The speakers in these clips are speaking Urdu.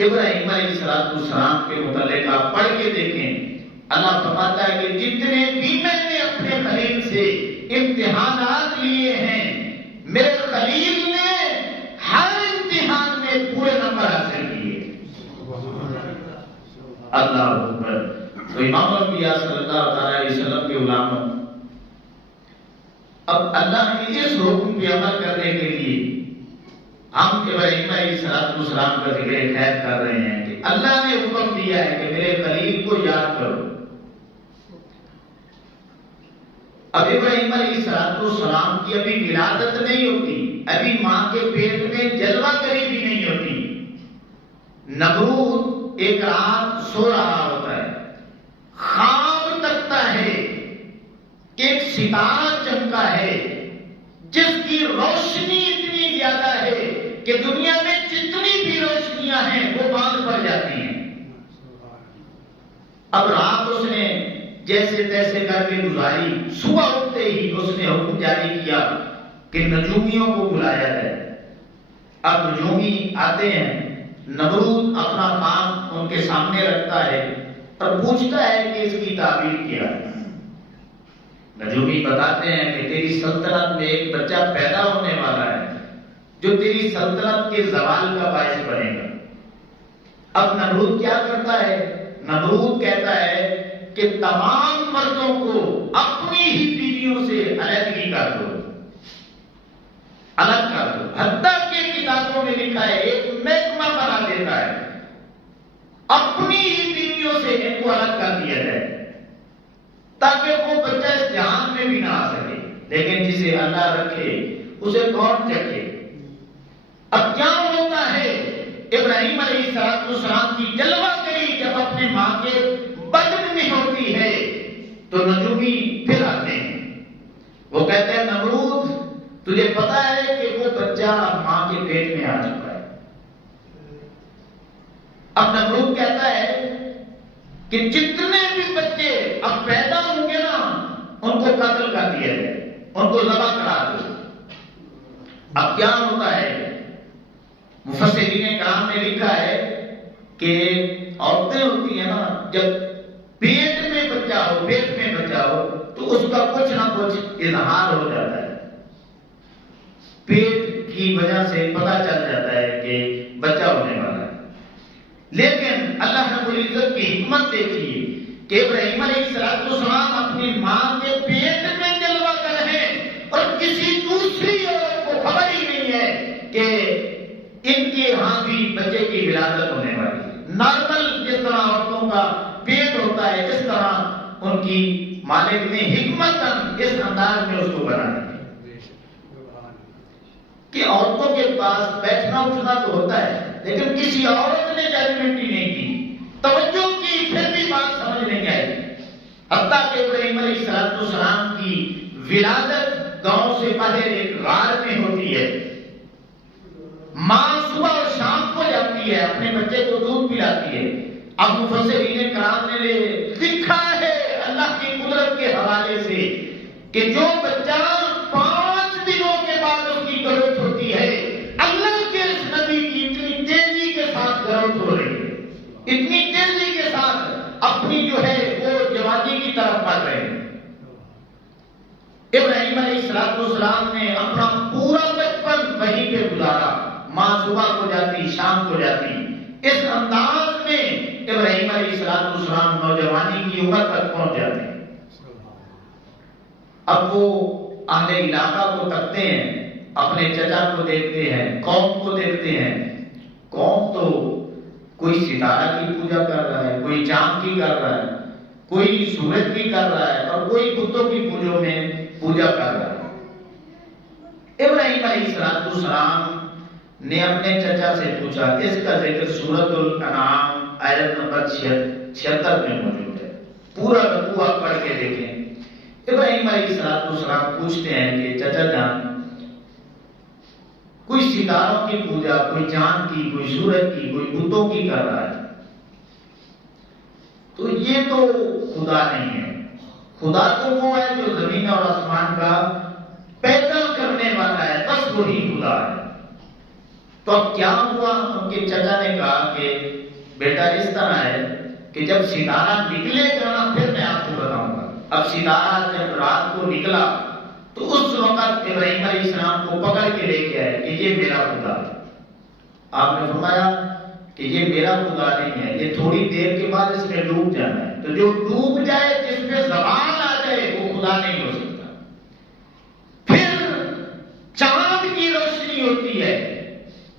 ابراہیم علیہ السلام کے متعلق آپ پڑھ کے دیکھیں، اللہ فرماتا ہے کہ جتنے بھی میں نے اپنے خلیل سے امتحانات لیے ہیں، میرے خلیل نے ہر امتحان میں پورے نمبر حاصل کیے۔ اللہ اکبر۔ تو امام الانبیاء صلی اللہ علیہ وسلم کے غلام اب اللہ کے اس حکم پہ عمل کرنے کے لیے ہم ابراہیم علیہ السلام کا ذکر خیر کر رہے ہیں کہ اللہ نے حکم دیا ہے کہ میرے خلیل کو یاد کرو۔ اب ابراہیم علیہ السلام کی ابھی ولادت نہیں ہوتی، ابھی ماں کے پیٹ میں جلوہ گری بھی نہیں ہوتی۔ نمرود ایک رات سو رہا ہوتا ہے، خواب تکتا ہے کہ ایک ستارہ چمکا ہے جس کی روشنی اتنی زیادہ ہے کہ دنیا میں جتنی بھی روشنیاں ہیں وہ باندھ پڑ جاتی ہیں۔ اب رات اس نے جیسے تیسے کر کے گزاری، صبح اٹھتے ہی اس نے حکم جاری کیا کہ نجومیوں کو بلایا جائے۔ اب نجومی آتے ہیں، نمرود اپنا کام ان کے سامنے رکھتا ہے اور پوچھتا ہے کہ اس کی تعبیر کیا ہے۔ نجومی بتاتے ہیں کہ تیری سلطنت میں ایک بچہ پیدا ہونے والا ہے جو تیری سلطنت کے زوال کا باعث بنے گا۔ اب نمرود کیا کرتا ہے؟ نمرود کہتا ہے کہ تمام مردوں کو اپنی ہی بیویوں سے علیحدگی کر دو، الگ کر دو۔ حتیٰ کہ کتابوں میں لکھا ہے، ایک محکمہ بنا دیتا ہے، اپنی ہی بیویوں سے ان کو الگ کر دیا جائے تاکہ وہ بچہ اس جہان میں بھی نہ آ سکے، لیکن جسے اللہ رکھے اسے کون چکھے۔ اب کیا ہوتا ہے؟ ابراہیم علیہ السلام کی جلوہ گری جب اپنے ماں کے بدن میں ہوتی ہے تو نجومی پھر آتے ہیں، وہ کہتے ہیں نمرود تجھے پتا ہے کہ وہ بچہ ماں کے پیٹ میں آ چکا ہے۔ اب نمرود کہتا ہے کہ جتنے بھی بچے اب پیدا ہوں گے نا ان کو قتل کر دیا جائے، ان کو ذبح کرا دو۔ اب کیا ہوتا ہے؟ مفسرین کرام نے لکھا ہے کہ عورتیں ہوتی ہیں نا، جب پیٹ میں بچہ ہو تو اس کا کچھ نہ کچھ اظہار ہو جاتا ہے، پیٹ کی وجہ سے پتہ چل جاتا ہے کہ بچہ ہونے والا ہے۔ لیکن اللہ رب العزت کی حکمت دیکھیے کہ ابراہیم علیہ السلام اپنی ماں کے پیٹ میں جلوہ گر ہیں اور کسی دوسری عورت کو خبر ہی نہیں ہے کہ ان کے ہاں بھی بچے کی ولادت ہونے والی ہے۔ نارمل جس طرح عورتوں کا پیٹ ہوتا ہے اس طرح ان کی مالک نے حکمتاً اس انداز میں اس کو بنا دیا کہ عورتوں کے پاس بیٹھنا اٹھنا تو ہوتا ہے لیکن کسی عورت نے ججمنٹ ہی نہیں کی، توجہ کی، پھر بھی بات سمجھ نہیں آئی۔ حتیٰ کہ ابراہیم علیہ السلام کی ولادت گاؤں سے باہر ایک غار میں ہوتی ہے، ماں صبح اور شام کو جاتی ہے، اپنے بچے کو دودھ پلاتی ہے۔ اب مفسرین کرام نے لکھا ہے اللہ کی قدرت کے حوالے سے کہ جو بچہ 5 دنوں کے بعد اس کی گروتھ ہوتی ہے، اللہ کے اس نبی کی اتنی تیزی کے ساتھ گروتھ ہو رہی ہے، اتنی تیزی کے ساتھ اپنی جو ہے وہ جوانی کی طرف بڑھ رہے ہیں۔ ابراہیم علیہ السلام نے اپنا پورا بچپن وہیں پہ گزارا، ماں صبح کو جاتی شام کو جاتی، اس انداز میں ابراہیم علیہ السلام نوجوانی کی عمر تک پہنچ جاتے ہیں۔ اب وہ اہل علاقہ کو تکتے ہیں، اپنے چچا کو دیکھتے ہیں، قوم کو دیکھتے ہیں، قوم تو کوئی ستارہ کی پوجا کر رہا ہے، کوئی چاند کی کر رہا ہے، کوئی سورج کی کر رہا ہے اور کوئی بتوں کی پوجا کر رہا ہے۔ ابراہیم علیہ السلام نے اپنے چچا سے پوچھا، اس کا ذکر سورۃ الانعام آیت نمبر 76 میں موجود ہے، پورا رکوع آپ پڑھ کے دیکھیں۔ ابراہیم علیہ السلام پوچھتے ہیں کہ چچا جان، کوئی ستاروں کی پوجا، کوئی چاند کی، کوئی سورج کی، کوئی بتوں کی کر رہا ہے، تو یہ تو خدا نہیں ہے، خدا تو وہ ہے جو زمین اور آسمان کا پیدا کرنے والا ہے، بس وہی خدا ہے۔ تو اب کیا ہوا؟ ان کے چچا نے کہا کہ بیٹا اس طرح ہے کہ جب ستارہ نکلے گا پھر میں آپ کو بتاؤں گا۔ اب ستارہ جب رات کو نکلا تو اس وقت ابراہیم علیہ السلام کو پکڑ کے لے کے آئے کہ یہ میرا خدا ہے۔ آپ نے فرمایا کہ یہ میرا خدا نہیں ہے، یہ تھوڑی دیر کے بعد اس میں ڈوب جانا ہے، تو جو ڈوب جائے جس پہ زبان آ جائے وہ خدا نہیں ہو سکتا۔ پھر چاند کی روشنی ہوتی ہے،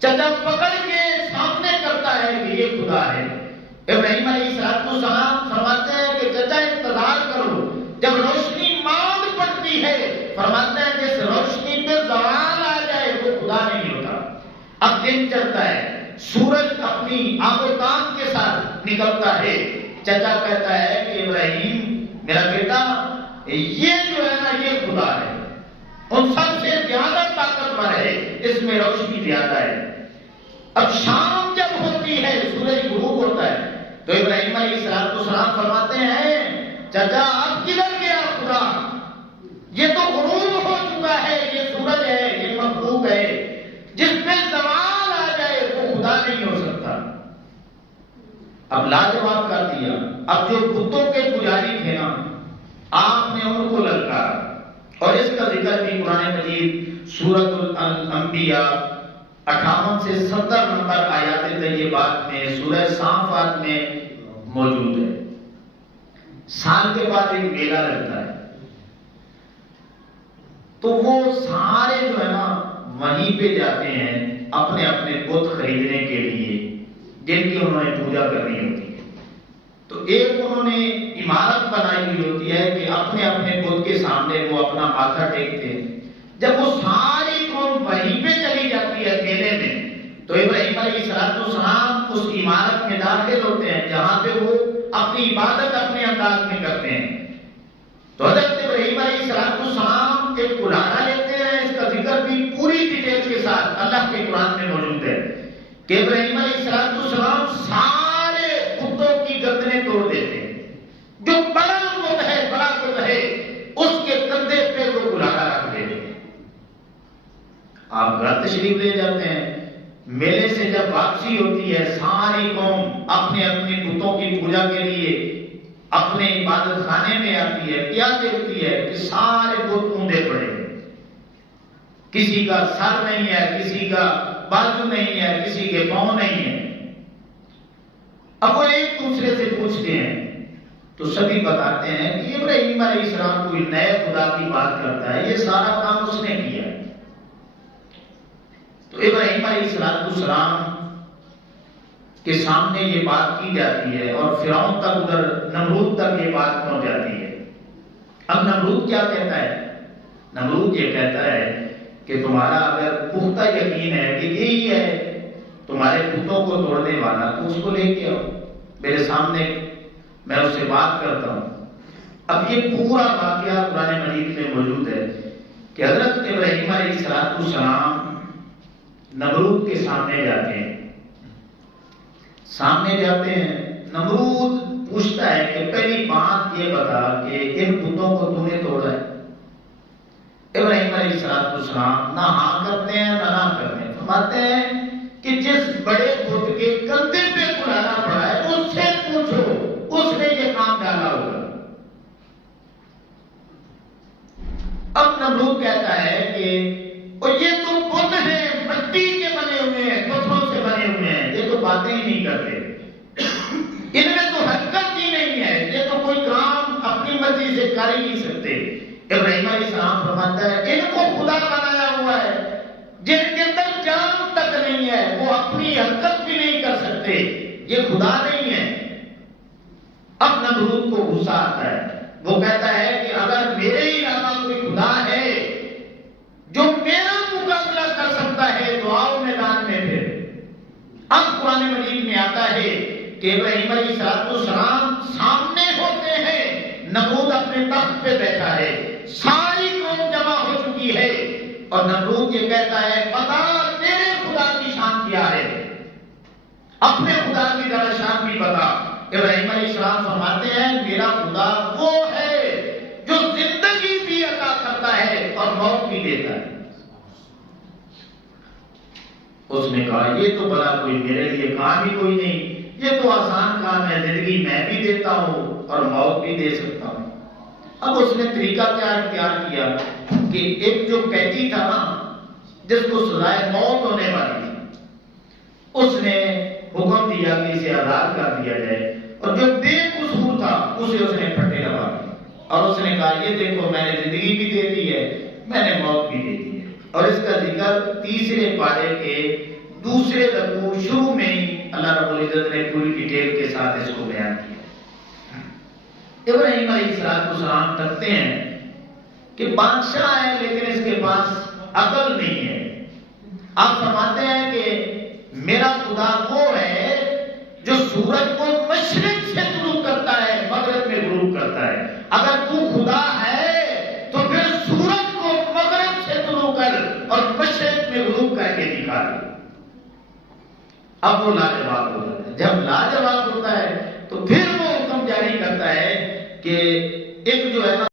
چچا پکڑ کے سامنے کرتا ہے کہ یہ خدا ہے۔ ابراہیم علیہ السلام فرماتے ہیں کہ چچا انتظار کرو، جب روشنی ماند پڑتی ہے فرماتے ہیں جس روشنی پہ زوال آ جائے وہ خدا نہیں ہوتا۔ اب دن چڑھتا ہے، سورج اپنی آب و تاب کے ساتھ نکلتا ہے، چچا کہتا ہے کہ ابراہیم میرا بیٹا یہ جو ہے نا یہ خدا ہے، ان سب سے زیادہ طاقتور ہے، اس میں روشنی زیادہ ہے۔ اب شام جب ہوتی ہے، سورج غروب ہوتا ہے، تو ابراہیم علیہ السلام فرماتے ہیں چچا اب کدھر گیا خدا؟ یہ تو غروب ہو چکا ہے، یہ سورج ہے، یہ مخلوق ہے، جس پہ زوال آ جائے وہ خدا نہیں ہو سکتا۔ اب لاجواب کر دیا۔ اب جو بتوں کے پجاری تھے نا، آپ نے ان کو للکارا، اور اس کا ذکر بھی قرآن مجید سورۃ الانبیاء 58 سے 70 نمبر آیات طیبات میں سورہ صافات میں موجود ہے۔ سال کے بعد ایک میلہ لگتا ہے، تو وہ سارے جو ہے نا وہیں پہ جاتے ہیں اپنے اپنے بت خریدنے کے لیے جن کی انہوں نے پوجا کرنی ہوتی ہے۔ تو ایک انہوں نے عمارت بنائی ہوئی ہوتی ہے کہ اپنے اپنے بت کے سامنے وہ اپنا ماتھا ٹیکتے ہیں۔ جب وہ ساری قوم وہیں پہ چلی جاتی ہے میلے میں، تو ابراہیم علیہ السلام اس عمارت میں داخل ہوتے ہیں جہاں پہ وہ اپنی عبادت اپنے انداز میں کرتے ہیں۔ تو حضرت ابراہیم علیہ السلام ایک کلاڑا لیتے ہیں، اس کا ذکر بھی پوری ڈیٹیل کے ساتھ اللہ کے قرآن میں موجود ہے کہ ابراہیم علیہ السلام سارے بتوں کی گردنیں توڑ دیتے ہیں۔ جو بڑا بت ہے اس کے کندھے پہ وہ کلاڑا رکھ دیتے ہیں۔ آپ گھر تشریف لے جاتے ہیں، میلے سے جب واپسی ہوتی ہے ساری قوم اپنے اپنے بتوں کی پوجا کے لیے اپنے عبادت خانے میں آتی ہے، کیا دیکھتی ہے کہ سارے بت اوندے پڑے ہیں، کسی کا سر نہیں ہے، کسی کا بازو نہیں ہے، کسی کے پاؤں نہیں ہے۔ اب وہ ایک دوسرے سے پوچھتے ہیں تو سبھی بتاتے ہیں کہ ابراہیم علیہ السلام کوئی نئے خدا کی بات کرتا ہے، یہ سارا کام اس نے کیا۔ تو ابراہیم علیہ السلام کے سامنے یہ بات کی جاتی ہے اور فرعون تک ادھر نمرود تک یہ بات پہنچ جاتی ہے۔ اب نمرود کیا کہتا ہے؟ نمرود یہ کہتا ہے کہ تمہارا اگر پختہ یقین ہے کہ یہی ہے تمہارے بتوں کو توڑنے والا تو اس کو لے کے آؤ میرے سامنے، میں اس سے بات کرتا ہوں۔ اب یہ پورا واقعہ قرآن مجید میں موجود ہے کہ حضرت ابراہیم علیہ السلام نمرود کے سامنے جاتے ہیں۔ نمرود پوچھتا ہے کہ پہلی بات یہ بتا کہ ان بتوں کو تم نے توڑا ہے؟ ابراہیم علیہ السلام نہ ہاں کرتے ہیں نہ کرتے ہیں، فرماتے ہیں کہ جس بڑے بت کے کندھے پہ کلاڑا پڑا ہے اس سے پوچھو، اس نے یہ کام ڈالا ہوگا۔ اب نمرود کہتا ہے کہ یہ تو بت ہیں، مٹی کے بنے ہوئے ہیں، پتھروں سے بنے ہوئے ہیں، یہ تو باتیں ہی نہیں کرتے، ان میں تو حرکت ہی نہیں ہے، یہ تو کوئی کام اپنی مرضی سے کر ہی نہیں سکتے۔ ابراہیم علیہ السلام فرماتا ہے ان کو خدا بنایا ہوا ہے، جن کے اندر جان تک نہیں ہے، وہ اپنی حرکت بھی نہیں کر سکتے، یہ خدا نہیں ہے۔ اب نمرود کو غصہ آتا ہے، وہ کہتا ہے کہ اگر میرے علاوہ کوئی خدا ہے جو میرا مقابلہ کر سکتا ہے تو آؤ میدان میں پھر۔ اب قرآن مجید میں آتا ہے کہ ابراہیم علیہ السلام سامنے ہوتے ہیں، نمرود اپنے تخت پہ بیٹھا ہے، ساری قوم جمع ہو چکی ہے، اور نمرود یہ کہتا ہے بتا تیرے خدا کی شان کیا ہے، اپنے خدا کی ذرا شان بھی بتا۔ ابراہیم علیہ السلام فرماتے ہیں میرا خدا وہ ہے جو زندگی بھی عطا کرتا ہے اور موت بھی دیتا ہے۔ اس نے کہا یہ تو بڑا کوئی میرے لیے کام ہی کوئی نہیں، یہ تو آسان کام ہے، زندگی میں بھی دیتا ہوں اور موت بھی دے سکتا ہوں۔ اب اس نے طریقہ کیا اختیار کیا کہ ایک جو قیدی تھا نا جس کو سزائے موت ہونے والی تھی، اس نے حکم دیا کہ اسے آزاد کر دیا جائے، اور جو بے قصور تھا اسے اس نے پھٹے لگا دیا، اور اس نے کہا یہ دیکھو میں نے زندگی بھی دے دی ہے، میں نے موت بھی دے دی ہے۔ اور اس کا ذکر تیسرے پارے کے دوسرے رکوع شروع میں ہی اللہ رب العزت نے پوری ڈیٹیل کے ساتھ اس کو بیان کیا۔ ابراہیم علیہ السلام تکتے ہیں کہ بادشاہ ہے لیکن اس کے پاس عقل نہیں ہے۔ آپ فرماتے ہیں کہ میرا خدا وہ ہے جو سورج کو مشرق سے طلوع کرتا ہے مغرب میں غروب کرتا ہے۔ اگر تو خدا ہے تو پھر سورج کو مغرب سے طلوع کر اور مشرق میں غروب کر کے دکھا دے۔ اب وہ لاجواب ہو جاتا ہے۔ جب لاجواب ہوتا ہے تو پھر وہ حکم جاری کرتا ہے کہ ایک جو ہے نا